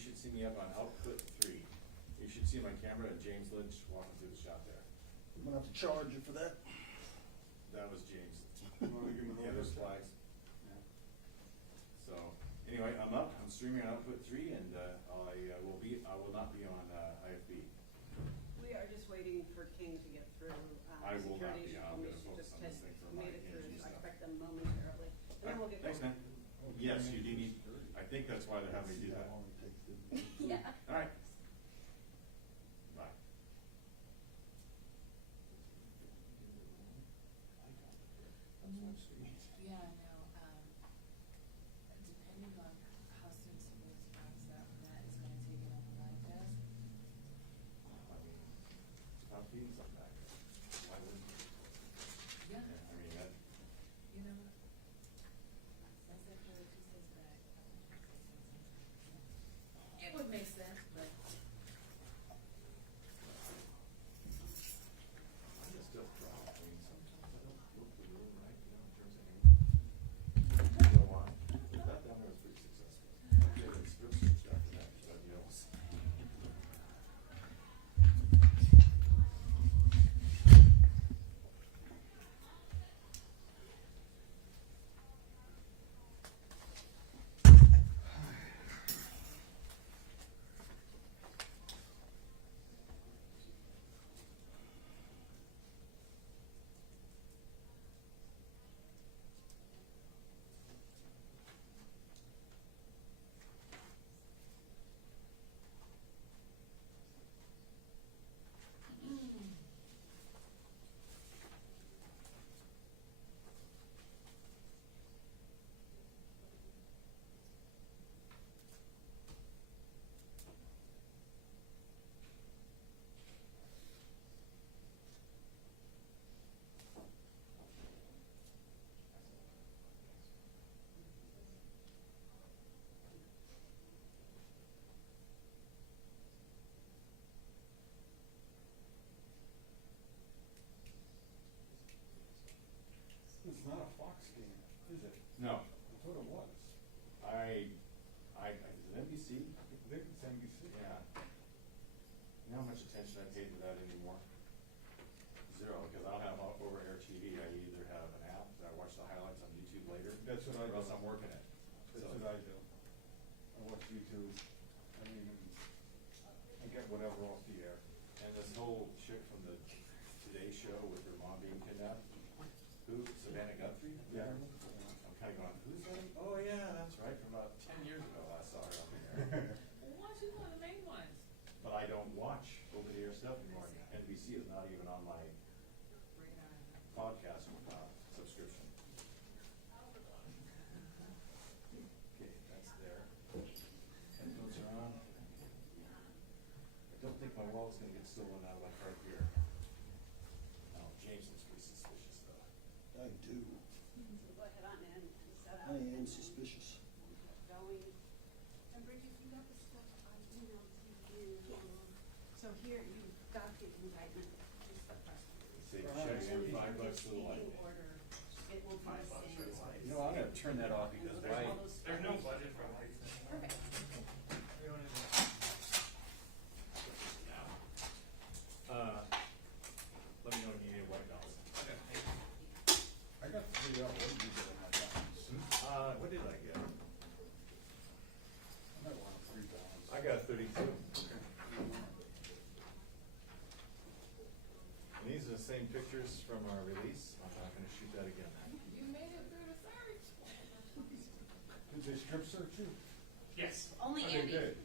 should see me up on output 3. You should see my camera at James Lynch walking through the shot there. I'm gonna have to charge you for that. That was James. The other slides. Yeah. So anyway, I'm up. I'm streaming on output 3, and I will not be on IFB. We are just waiting for King to get through. I will not security. be on. I'm going to focus on this thing for my made it through, Angie so I stuff. expect them momentarily. And then we'll get Thanks, going. man. Yes, you do need. I think that's why they're having me do that. Yeah. All right. Bye. Yeah, no, depending on how soon some of this wraps up, that is gonna take it on the live desk. I mean, I'm feeding something back there. Why wouldn't you? Yeah, I mean, that. you know, once I heard two says back, it would make sense, but I just drop. I mean, sometimes I don't look the room right, you know, in terms of angle. You know why? That down there was pretty successful. Yeah, the strip search after that, but you know. It's not a Fox game, is it? No. I thought it was. Is it NBC? I think it's NBC. Yeah. You know how much attention I pay to that anymore? Zero, because I don't have over-air TV. I either have an app that I watch the highlights on YouTube later. That's what I Or do. else I'm working it. That's So- what I do. I watch YouTube. I get whatever off the air. And this whole chick from the Today Show with her mom being kidnapped, who, Savannah Guthrie? Yeah. I'm kind of going, who's that? Oh yeah, that's right, from about 10 years ago I saw her on the air. well, why she's one of the main ones? But I don't watch over-the-air stuff anymore. NBC is not even on my podcast subscription. Okay, that's there. Headphones are on. I don't think my wallet's gonna get stolen out of my cart here. Oh, James looks pretty suspicious though. I do. So go ahead on in and set up. I am suspicious. Going. And Bridget, you got the stuff I emailed to you. So here, you got the indictment. Just the press release. Say, Alright. check And in if $5 it's for the light. in order, it will be the same as You know, I'm gonna turn that off because There's my, all those There's no photos. budget for lights. Perfect. let me know when you need a white balance. Okay, thank you. I got to figure out what did you get in that balance? What did I get? I might want a free balance. I got 32. And these are the same pictures from our release. I'm not gonna shoot that again. You made it through the search. Did they strip search you? Yes. Only Oh, they Andy. did.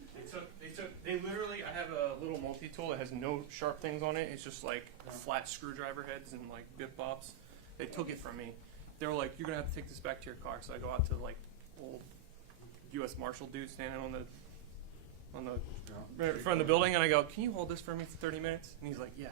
They literally, I have a little multi-tool that has no sharp things on it. It's just like flat screwdriver heads and like bit bops. They took it from me. They were like, you're gonna have to take this back to your car. So I go out to like old U.S. Marshal dude standing on the Yeah. in front of the building, and I go, can you hold this for me for 30 minutes? And he's like, yeah.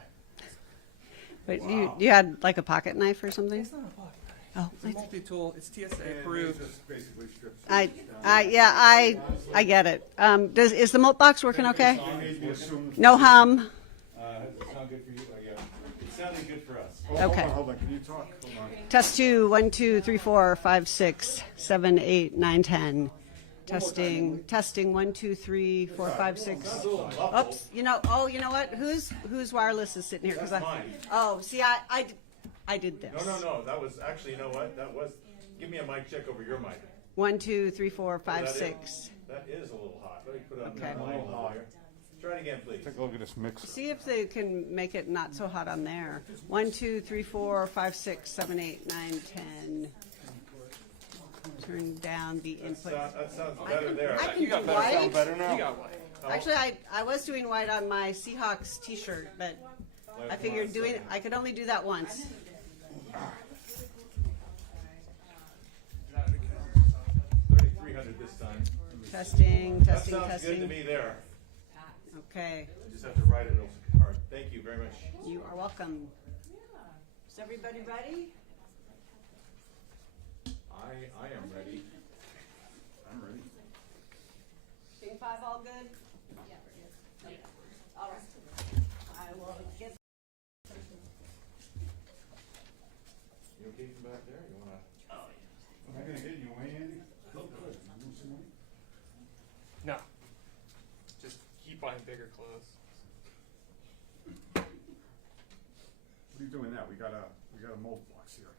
Wait, Wow. you had like a pocket knife or something? It's not a pocket. Oh, It's a multi-tool. It's TSA And approved. they just basically strip search I, down there. I get it. Is the moat box working okay? They made me assume. No hum. Does it sound good for you? Oh, yeah. It sounded good for us. Oh, Okay. Hold on, can you talk? Hold on. Test 2, 1, 2, 3, 4, 5, 6, 7, 8, 9, 10. Testing, testing, 1, 2, 3, 4, 5, 6. Sounds a little muffled. Oops, you know what? Whose wireless is sitting here? That's I, mine. oh, see, I did this. No, that was, actually, you know what, that was, give me a mic check over your mic. 1, 2, 3, 4, 5, That is- 6. That is a little hot, let me put it on Okay. the line level here. Try it again, please. Take a look at this mixer. See if they can make it not so hot on there. 1, 2, 3, 4, 5, 6, 7, 8, 9, 10. Turn down the input. That sounds better there. I can You got do better white. sound better now. You got white. Actually, I was doing white on my Seahawks T-shirt, but I figured I could only do that once. 3,300 this time. Testing, That testing, sounds good to testing. me there. Okay, I just have to write it real hard. Thank you very much. you are welcome. Is everybody ready? I am ready. I'm ready. Big 5 all good? Yeah, we're good. All right. I will get. You okay from back there? You wanna? Am I gonna get you away, Andy? Good. You lose some weight? No. Just keep buying bigger clothes. What are you doing now? We got a mold box here.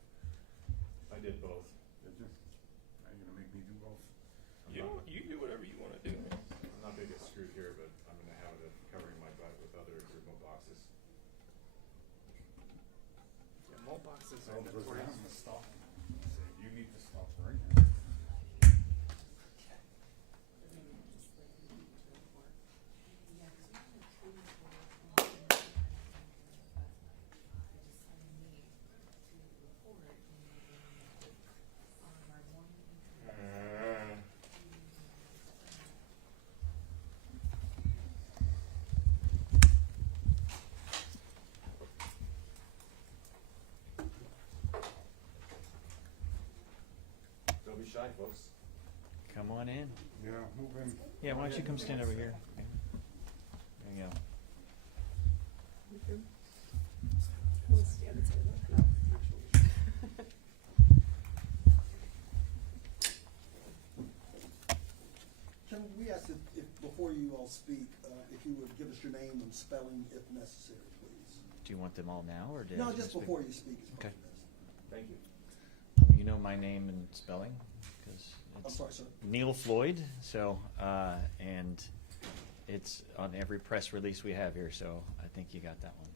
I did both. Did you? Are you gonna make me do both? You do whatever you want to do. I'm not gonna get screwed here, but I'm gonna have it covering my butt with other remote boxes. Yeah, malt boxes So are I'm notorious. gonna stop. You need to stop right now. Don't be shy, folks. Come on in. Yeah, move in. Yeah, why don't you come stand over here? There you go. Can we ask if before you all speak, if you would give us your name and spelling if necessary, please? Do you want them all now, or did I No, just speak? before you speak is Okay. probably best. Thank you. You know my name and spelling, because I'm it's sorry, sir. Neil Floyd. So, and it's on every press release we have here. So I think you got that one.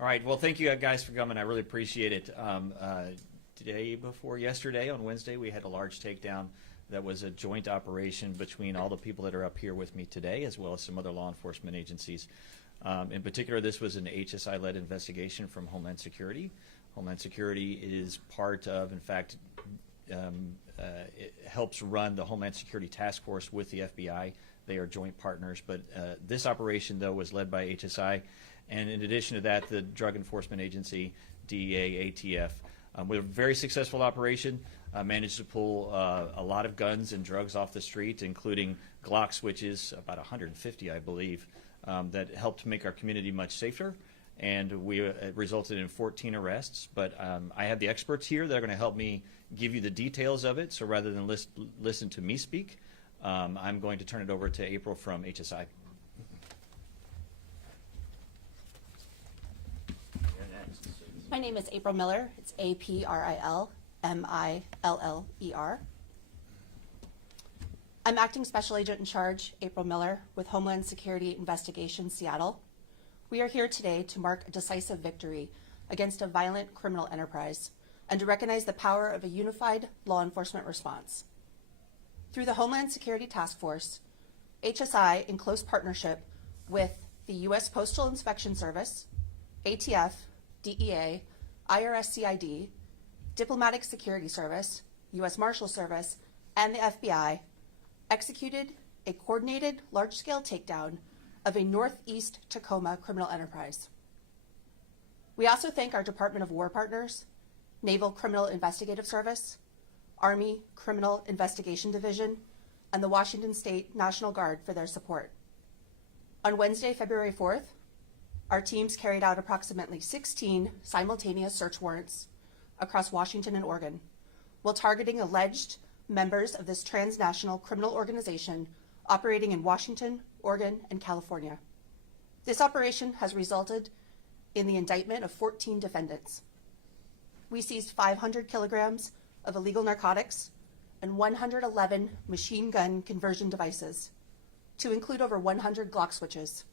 All right. Well, thank you guys for coming. I really appreciate it. Day before yesterday, on Wednesday, we had a large takedown that was a joint operation between all the people that are up here with me today, as well as some other law enforcement agencies. In particular, this was an HSI-led investigation from Homeland Security. Homeland Security is part of, in fact, it helps run the Homeland Security Task Force with the FBI. They are joint partners. But this operation, though, was led by HSI. And in addition to that, the Drug Enforcement Agency, DEA, ATF. With a very successful operation, managed to pull a lot of guns and drugs off the street, including Glock switches, about 150, I believe, that helped make our community much safer. And we resulted in 14 arrests. But I have the experts here that are going to help me give you the details of it. So rather than listen to me speak, I'm going to turn it over to April from HSI. My name is April Miller. It's APRILMILLER. I'm Acting Special Agent in Charge, April Miller, with Homeland Security Investigation, Seattle. We are here today to mark a decisive victory against a violent criminal enterprise and to recognize the power of a unified law enforcement response. Through the Homeland Security Task Force, HSI, in close partnership with the U.S. Postal Inspection Service, ATF, DEA, IRS-CID, Diplomatic Security Service, U.S. Marshal Service, and the FBI, executed a coordinated large-scale takedown of a northeast Tacoma criminal enterprise. We also thank our Department of War partners, Naval Criminal Investigative Service, Army Criminal Investigation Division, and the Washington State National Guard for their support. On Wednesday, February 4th, our teams carried out approximately 16 simultaneous search warrants across Washington and Oregon, while targeting alleged members of this transnational criminal organization operating in Washington, Oregon, and California. This operation has resulted in the indictment of 14 defendants. We seized 500 kilograms of illegal narcotics and 111 machine gun conversion devices, to include over 100 Glock switches,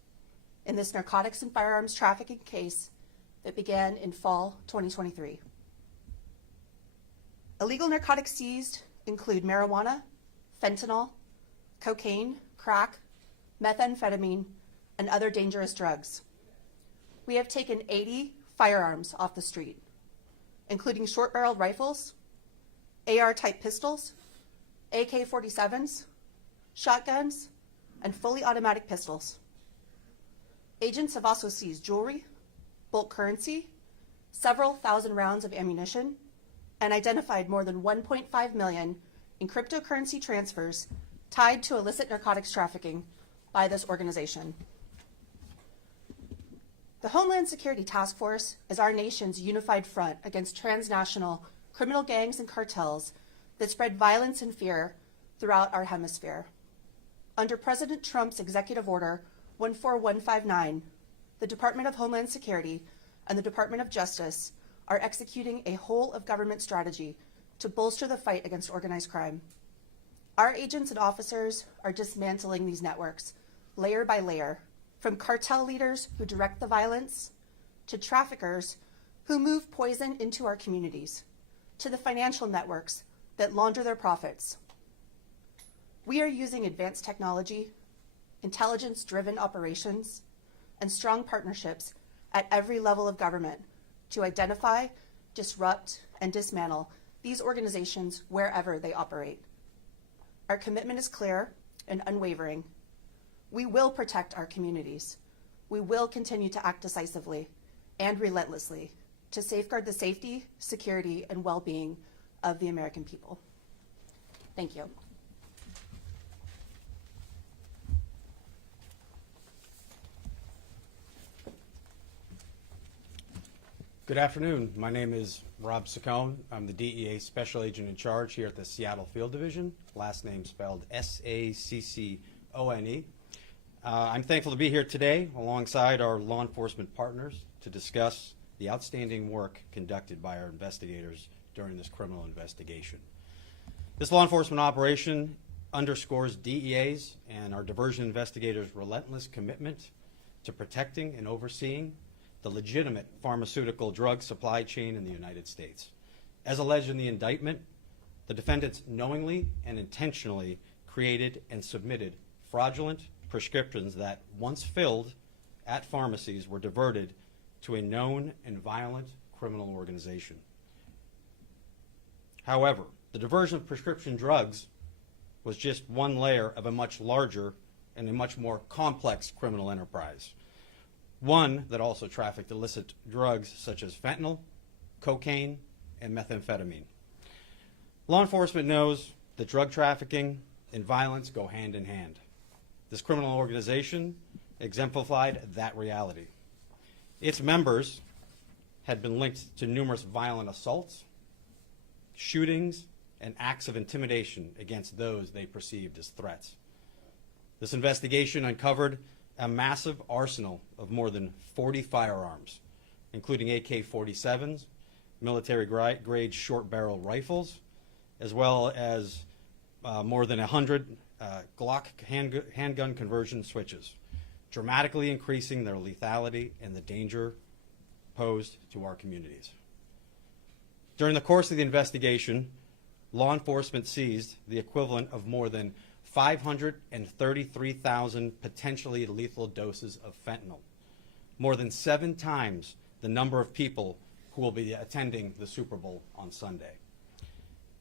in this narcotics and firearms trafficking case that began in fall 2023. Illegal narcotics seized include marijuana, fentanyl, cocaine, crack, methamphetamine, and other dangerous drugs. We have taken 80 firearms off the street, including short-barreled rifles, AR-type pistols, AK-47s, shotguns, and fully automatic pistols. Agents have also seized jewelry, bulk currency, several thousand rounds of ammunition, and identified more than 1.5 million in cryptocurrency transfers tied to illicit narcotics trafficking by this organization. The Homeland Security Task Force is our nation's unified front against transnational criminal gangs and cartels that spread violence and fear throughout our hemisphere. Under President Trump's Executive Order 14159, the Department of Homeland Security and the Department of Justice are executing a whole-of-government strategy to bolster the fight against organized crime. Our agents and officers are dismantling these networks, layer by layer, from cartel leaders who direct the violence, to traffickers who move poison into our communities, to the financial networks that launder their profits. We are using advanced technology, intelligence-driven operations, and strong partnerships at every level of government to identify, disrupt, and dismantle these organizations wherever they operate. Our commitment is clear and unwavering. We will protect our communities. We will continue to act decisively and relentlessly to safeguard the safety, security, and well-being of the American people. Thank you. Good afternoon. My name is Rob Saccone. I'm the DEA Special Agent in Charge here at the Seattle Field Division. Last name spelled S-A-C-C-O-N-E. I'm thankful to be here today alongside our law enforcement partners to discuss the outstanding work conducted by our investigators during this criminal investigation. This law enforcement operation underscores DEA's and our diversion investigators' relentless commitment to protecting and overseeing the legitimate pharmaceutical drug supply chain in the United States. As alleged in the indictment, the defendants knowingly and intentionally created and submitted fraudulent prescriptions that, once filled at pharmacies, were diverted to a known and violent criminal organization. However, the diversion of prescription drugs was just one layer of a much larger and a much more complex criminal enterprise. One that also trafficked illicit drugs such as fentanyl, cocaine, and methamphetamine. Law enforcement knows that drug trafficking and violence go hand in hand. This criminal organization exemplified that reality. Its members had been linked to numerous violent assaults, shootings, and acts of intimidation against those they perceived as threats. This investigation uncovered a massive arsenal of more than 40 firearms, including AK-47s, military-grade short-barrel rifles, as well as more than 100 Glock handgun conversion switches, dramatically increasing their lethality and the danger posed to our communities. During the course of the investigation, law enforcement seized the equivalent of more than 533,000 potentially lethal doses of fentanyl, more than 7 times the number of people who will be attending the Super Bowl on Sunday.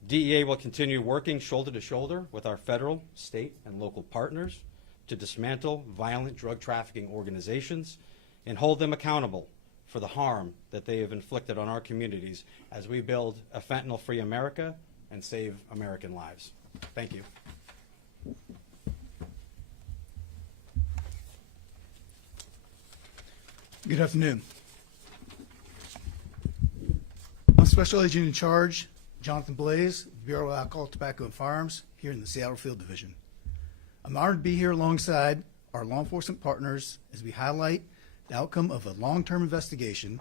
DEA will continue working shoulder to shoulder with our federal, state, and local partners to dismantle violent drug trafficking organizations and hold them accountable for the harm that they have inflicted on our communities as we build a fentanyl-free America and save American lives. Thank you. Good afternoon. I'm Special Agent in Charge, Jonathan Blaze, Bureau of Alcohol, Tobacco, and Firearms, here in the Seattle Field Division. I'm honored to be here alongside our law enforcement partners as we highlight the outcome of a long-term investigation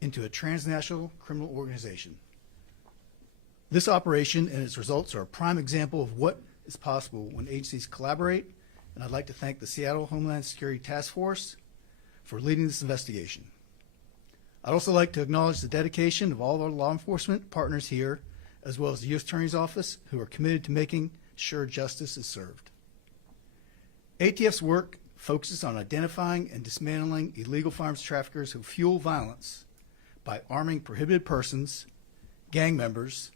into a transnational criminal organization. This operation and its results are a prime example of what is possible when agencies collaborate, and I'd like to thank the Seattle Homeland Security Task Force for leading this investigation. I'd also like to acknowledge the dedication of all of our law enforcement partners here, as well as the U.S. Attorney's Office, who are committed to making sure justice is served. ATF's work focuses on identifying and dismantling illegal firearms traffickers who fuel violence by arming prohibited persons, gang members,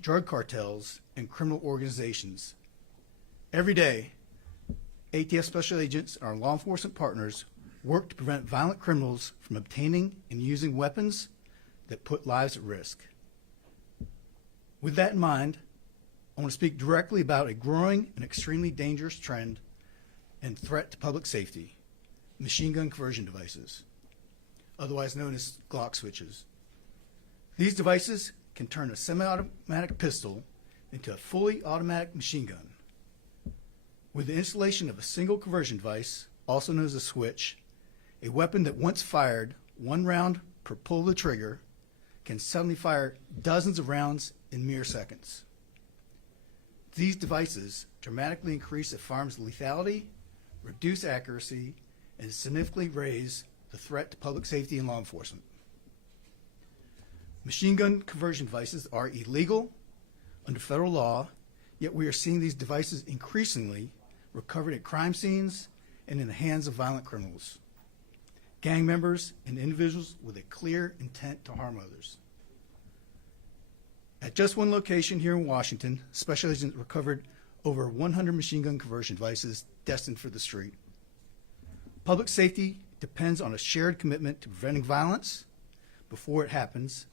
drug cartels, and criminal organizations. Every day, ATF special agents and our law enforcement partners work to prevent violent criminals from obtaining and using weapons that put lives at risk. With that in mind, I want to speak directly about a growing and extremely dangerous trend and threat to public safety: machine gun conversion devices, otherwise known as Glock switches. These devices can turn a semi-automatic pistol into a fully automatic machine gun. With the installation of a single conversion device, also known as a switch, a weapon that once fired one round per pull of the trigger can suddenly fire dozens of rounds in mere seconds. These devices dramatically increase a firearm's lethality, reduce accuracy, and significantly raise the threat to public safety and law enforcement. Machine gun conversion devices are illegal under federal law, yet we are seeing these devices increasingly recovered at crime scenes and in the hands of violent criminals, gang members, and individuals with a clear intent to harm others. At just one location here in Washington, special agents recovered over 100 machine gun conversion devices destined for the street. Public safety depends on a shared commitment to preventing violence before it happens,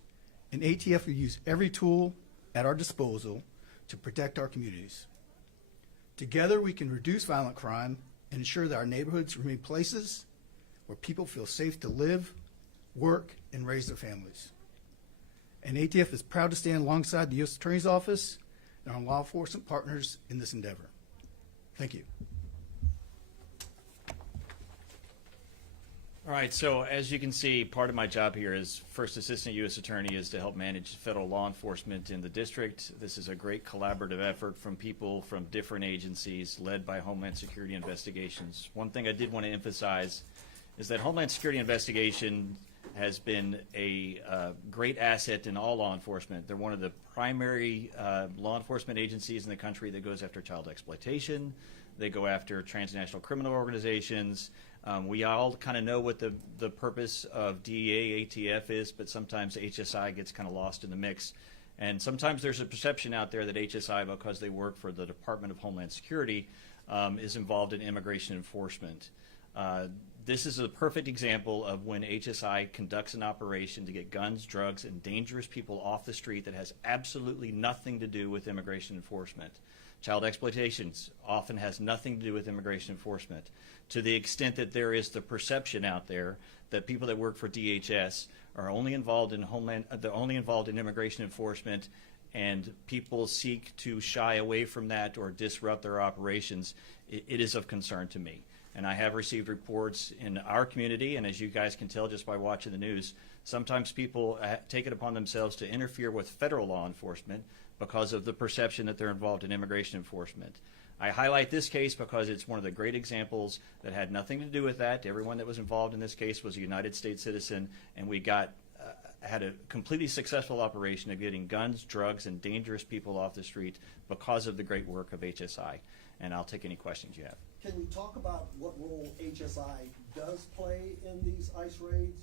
and ATF will use every tool at our disposal to protect our communities. Together, we can reduce violent crime and ensure that our neighborhoods remain places where people feel safe to live, work, and raise their families. And ATF is proud to stand alongside the U.S. Attorney's Office and our law enforcement partners in this endeavor. Thank you. All right, so as you can see, part of my job here as First Assistant U.S. Attorney is to help manage federal law enforcement in the district. This is a great collaborative effort from people from different agencies led by Homeland Security Investigations. One thing I did want to emphasize is that Homeland Security Investigation has been a great asset in all law enforcement. They're one of the primary law enforcement agencies in the country that goes after child exploitation. They go after transnational criminal organizations. We all kind of know what the purpose of DEA, ATF is, but sometimes HSI gets kind of lost in the mix. And sometimes there's a perception out there that HSI, because they work for the Department of Homeland Security, is involved in immigration enforcement. This is a perfect example of when HSI conducts an operation to get guns, drugs, and dangerous people off the street that has absolutely nothing to do with immigration enforcement. Child exploitation often has nothing to do with immigration enforcement, to the extent that there is the perception out there that people that work for DHS are only involved in immigration enforcement, and people seek to shy away from that or disrupt their operations. It is of concern to me. And I have received reports in our community, and as you guys can tell just by watching the news, sometimes people take it upon themselves to interfere with federal law enforcement because of the perception that they're involved in immigration enforcement. I highlight this case because it's one of the great examples that had nothing to do with that. Everyone that was involved in this case was a United States citizen, and we had a completely successful operation of getting guns, drugs, and dangerous people off the street because of the great work of HSI. And I'll take any questions you have. Can you talk about what role HSI does play in these ICE raids?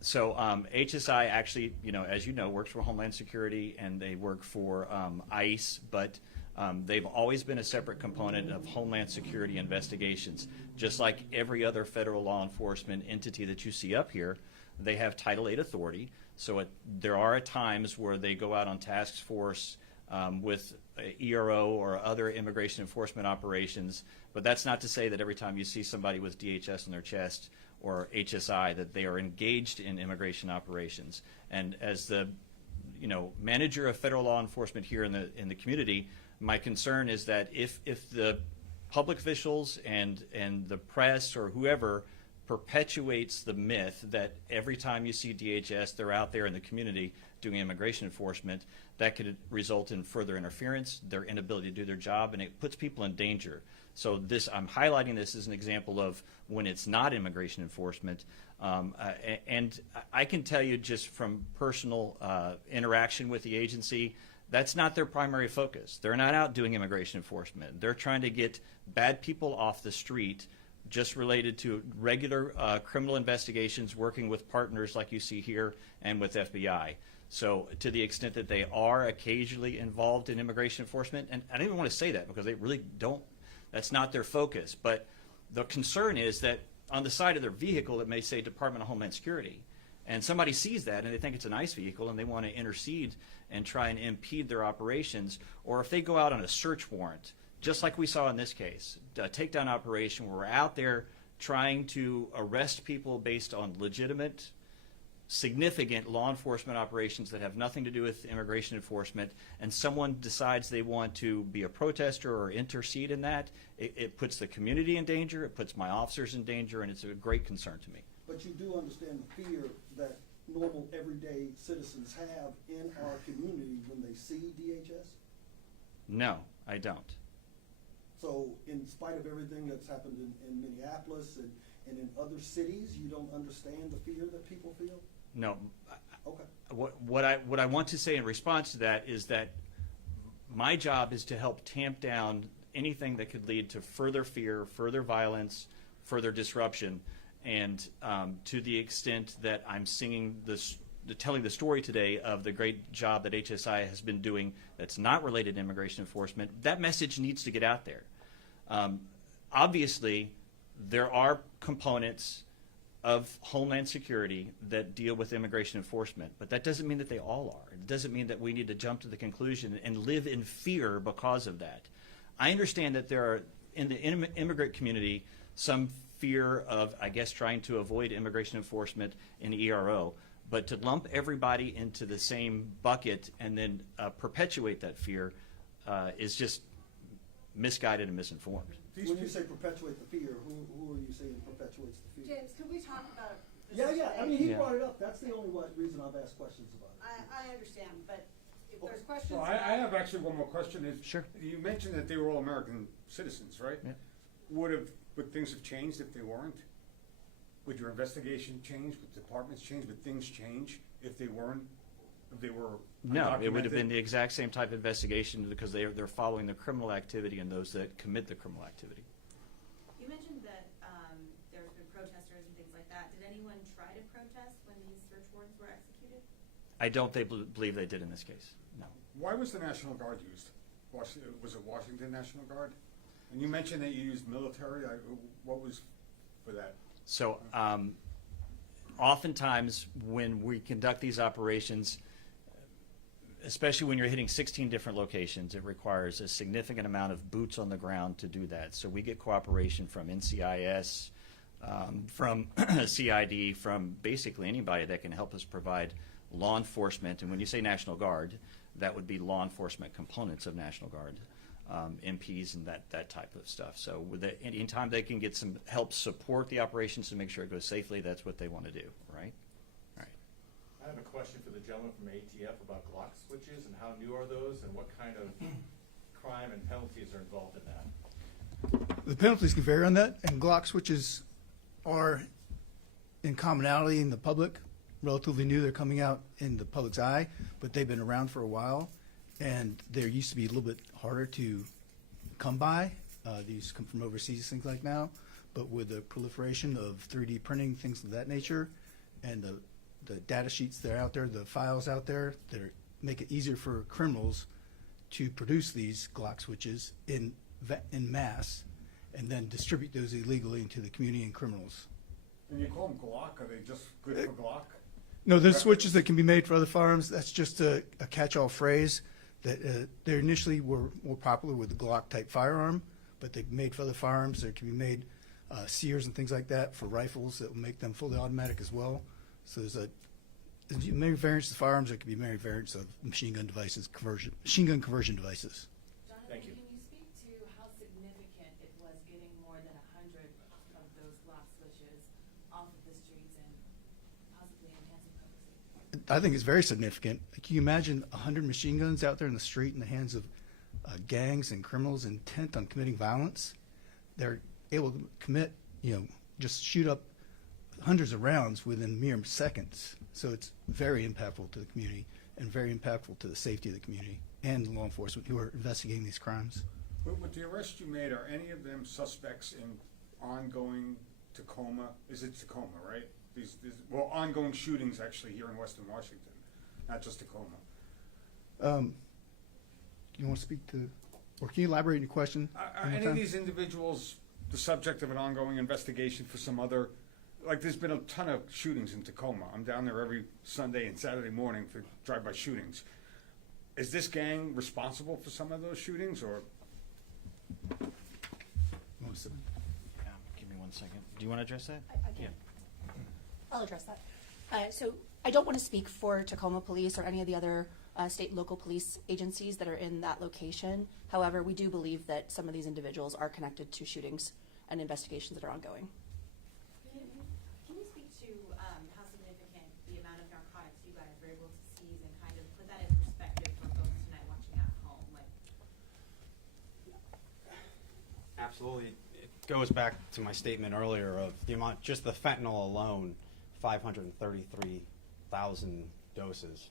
So HSI actually, as you know, works for Homeland Security, and they work for ICE, but they've always been a separate component of Homeland Security investigations. Just like every other federal law enforcement entity that you see up here, they have Title VIII authority. So there are times where they go out on task force with ERO or other immigration enforcement operations, but that's not to say that every time you see somebody with DHS on their chest or HSI that they are engaged in immigration operations. And as manager of federal law enforcement here in the community, my concern is that if the public officials and the press or whoever perpetuates the myth that every time you see DHS, they're out there in the community doing immigration enforcement, that could result in further interference, their inability to do their job, and it puts people in danger. So I'm highlighting this as an example of when it's not immigration enforcement. And I can tell you just from personal interaction with the agency, that's not their primary focus. They're not out doing immigration enforcement. They're trying to get bad people off the street, just related to regular criminal investigations, working with partners like you see here and with FBI. So to the extent that they are occasionally involved in immigration enforcement, and I don't even want to say that because they really don't, that's not their focus. But the concern is that on the side of their vehicle it may say Department of Homeland Security. And somebody sees that and they think it's a nice vehicle and they want to intercede and try and impede their operations. Or if they go out on a search warrant, just like we saw in this case, a takedown operation where we're out there trying to arrest people based on legitimate, significant law enforcement operations that have nothing to do with immigration enforcement, and someone decides they want to be a protester or intercede in that, it puts the community in danger, it puts my officers in danger, and it's a great concern to me. But you do understand the fear that normal, everyday citizens have in our community when they see DHS? No, I don't. So in spite of everything that's happened in Minneapolis and in other cities, you don't understand the fear that people feel? No. Okay. What I want to say in response to that is that my job is to help tamp down anything that could lead to further fear, further violence, further disruption. And to the extent that I'm telling the story today of the great job that HSI has been doing that's not related to immigration enforcement, that message needs to get out there. Obviously, there are components of Homeland Security that deal with immigration enforcement, but that doesn't mean that they all are. It doesn't mean that we need to jump to the conclusion and live in fear because of that. I understand that there are, in the immigrant community, some fear of, I guess, trying to avoid immigration enforcement in ERO, but to lump everybody into the same bucket and then perpetuate that fear is just misguided and misinformed. When you say perpetuate the fear, who are you saying perpetuates the fear? James, could we talk about this? Yeah. I mean, he Yeah. brought it up. That's the only reason I've asked questions about it. I understand, but if there's questions. Well, I have actually one more question. Sure. You mentioned that they were all American citizens, right? Yeah. Would things have changed if they weren't? Would your investigation change? Would departments change? Would things change if they weren't? If they were No, it would have been undocumented? the exact same type of investigation because they're following the criminal activity and those that commit the criminal activity. You mentioned that there's been protesters and things like that. Did anyone try to protest when these search warrants were executed? I don't believe they did in this case, no. Why was the National Guard used? Was it Washington National Guard? And you mentioned that you used military. What was for that? So oftentimes when we conduct these operations, especially when you're hitting 16 different locations, it requires a significant amount of boots on the ground to do that. So we get cooperation from NCIS, from CID, from basically anybody that can help us provide law enforcement. And when you say National Guard, that would be law enforcement components of National Guard, MPs and that type of stuff. So anytime they can get some help support the operations to make sure it goes safely, that's what they want to do, right? All right. I have a question for the gentleman from ATF about Glock switches and how new are those and what kind of crime and penalties are involved in that? The penalties can vary on that, and Glock switches are in commonality in the public, relatively new. They're coming out in the public's eye, but they've been around for a while, and they used to be a little bit harder to come by. They used to come from overseas, things like now, but with the proliferation of 3D printing, things of that nature, and the data sheets that are out there, the files out there that make it easier for criminals to produce these Glock switches in mass and then distribute those illegally into the community and criminals. And you call them Glock? Are they just good for Glock? No, there's switches that can be made for other firearms. That's just a catch-all phrase that they initially were more popular with the Glock-type firearm, but they're made for other firearms. There can be made sears and things like that for rifles that will make them fully automatic as well. So many variants of firearms. There could be many variants of machine gun devices, machine gun conversion devices. Thank you. Jonathan, can you speak to how significant it was getting more than 100 of those lock switches off of the streets and possibly enhancing public safety? I think it's very significant. Can you imagine 100 machine guns out there in the street in the hands of gangs and criminals intent on committing violence? They're able to commit, just shoot up hundreds of rounds within mere seconds. So it's very impactful to the community and very impactful to the safety of the community and law enforcement who are investigating these crimes. But with the arrests you made, are any of them suspects in ongoing Tacoma? Is it Tacoma, right? Ongoing shootings actually here in Western Washington, not just Tacoma. You want to speak to, or can you elaborate on your question? Are any of these individuals the subject of an ongoing investigation for some other, like there's been a ton of shootings in Tacoma. I'm down there every Sunday and Saturday morning for drive-by shootings. Is this gang responsible for some of those shootings, or? Yeah, give me 1 second. Do you want to address that? I can. I'll address that. So I don't want to speak for Tacoma Police or any of the other state and local police agencies that are in that location. However, we do believe that some of these individuals are connected to shootings and investigations that are ongoing. Can you speak to how significant the amount of narcotics you guys were able to seize and kind of put that in perspective for folks tonight watching at home? Absolutely. It goes back to my statement earlier of the amount, just the fentanyl alone, 533,000 doses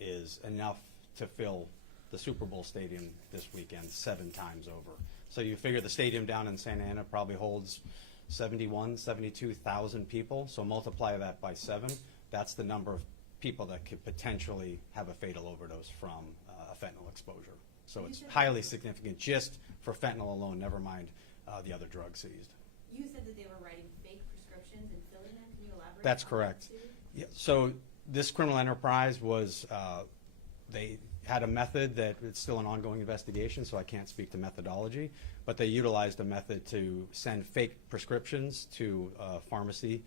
is enough to fill the Super Bowl stadium this weekend 7 times over. So you figure the stadium down in Santa Ana probably holds 72,000 people. So multiply that by 7. That's the number of people that could potentially have a fatal overdose from a fentanyl exposure. So it's highly significant just for fentanyl alone, never mind the other drugs seized. You said that they were writing fake prescriptions and filling them. Can you elaborate? That's on correct. that too? Yeah, so this criminal enterprise was, they had a method that it's still an ongoing investigation, so I can't speak to methodology, but they utilized a method to send fake prescriptions to a pharmacy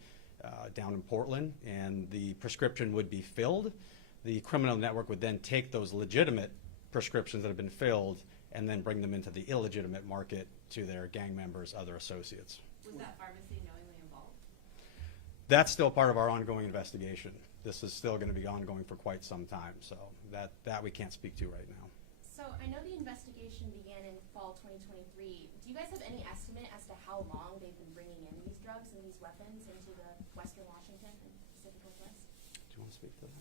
down in Portland, and the prescription would be filled. The criminal network would then take those legitimate prescriptions that have been filled and then bring them into the illegitimate market to their gang members, other associates. Was that pharmacy knowingly involved? That's still part of our ongoing investigation. This is still going to be ongoing for quite some time, so that we can't speak to right now. So I know the investigation began in fall 2023. Do you guys have any estimate as to how long they've been bringing in these drugs and these weapons into the Western Washington and Pacific Northwest? Do you want to speak to that?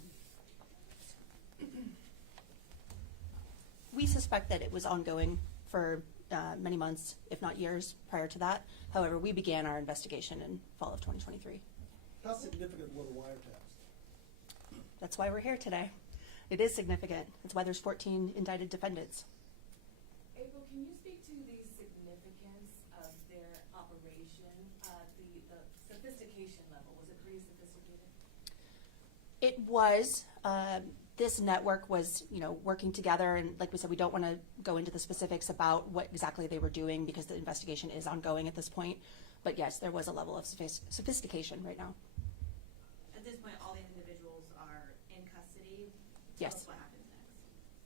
We suspect that it was ongoing for many months, if not years, prior to that. However, we began our investigation in fall of 2023. How significant were the wiretaps? That's why we're here today. It is significant. That's why there's 14 indicted defendants. April, can you speak to the significance of their operation, the sophistication level? Was it pretty sophisticated? It was. This network was, working together, and like we said, we don't want to go into the specifics about what exactly they were doing because the investigation is ongoing at this point. But yes, there was a level of sophistication right now. At this point, all the individuals are in custody. Tell Yes. us what happens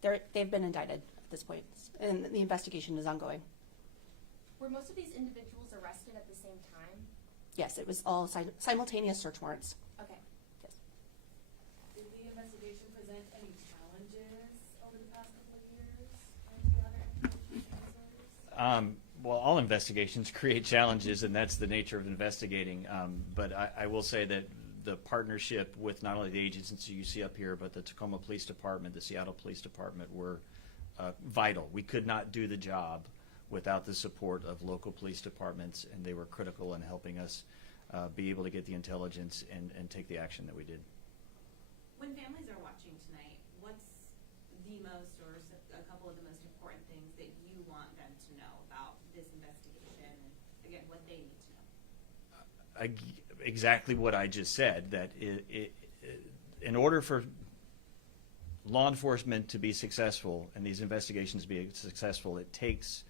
next. They've been indicted at this point, and the investigation is ongoing. Were most of these individuals arrested at the same time? Yes, it was all simultaneous search warrants. Okay. Yes. Did the investigation present any challenges over the past couple of years? And the other investigations? Well, all investigations create challenges, and that's the nature of investigating. But I will say that the partnership with not only the agencies you see up here, but the Tacoma Police Department, the Seattle Police Department, were vital. We could not do the job without the support of local police departments, and they were critical in helping us be able to get the intelligence and take the action that we did. When families are watching tonight, what's the most or a couple of the most important things that you want them to know about this investigation and, again, what they need to know? Exactly what I just said, that in order for law enforcement to be successful and these investigations to be successful, it takes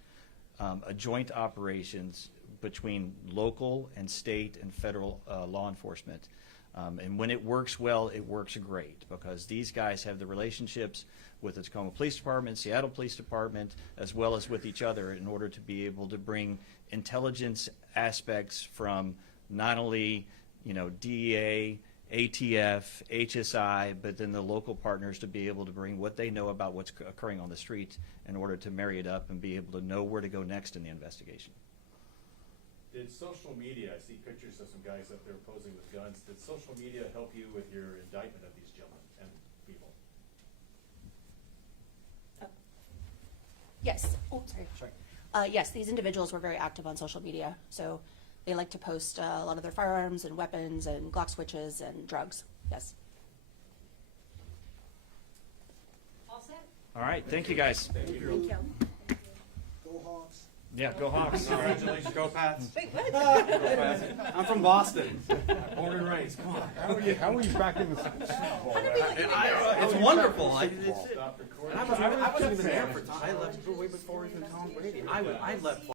a joint operations between local and state and federal law enforcement. And when it works well, it works great, because these guys have the relationships with the Tacoma Police Department, Seattle Police Department, as well as with each other, in order to be able to bring intelligence aspects from not only, DEA, ATF, HSI, but then the local partners to be able to bring what they know about what's occurring on the street in order to marry it up and be able to know where to go next in the investigation. Did social media, I see pictures of some guys up there posing with guns, did social media help you with your indictment of these gentlemen and people? Yes. Oh, sorry. Yes, these individuals were very active on social media. So they like to post a lot of their firearms and weapons and Glock switches and drugs. Yes. All set? All right, thank you guys. Thank you. Go Hawks. Yeah, go Hawks. Congratulations, go Pats. Wait, what? I'm from Boston, born and raised. Come on. How are you back in the football? It's wonderful. I Stop recording. wasn't even there for Tom. I left way before even Tom Brady. I left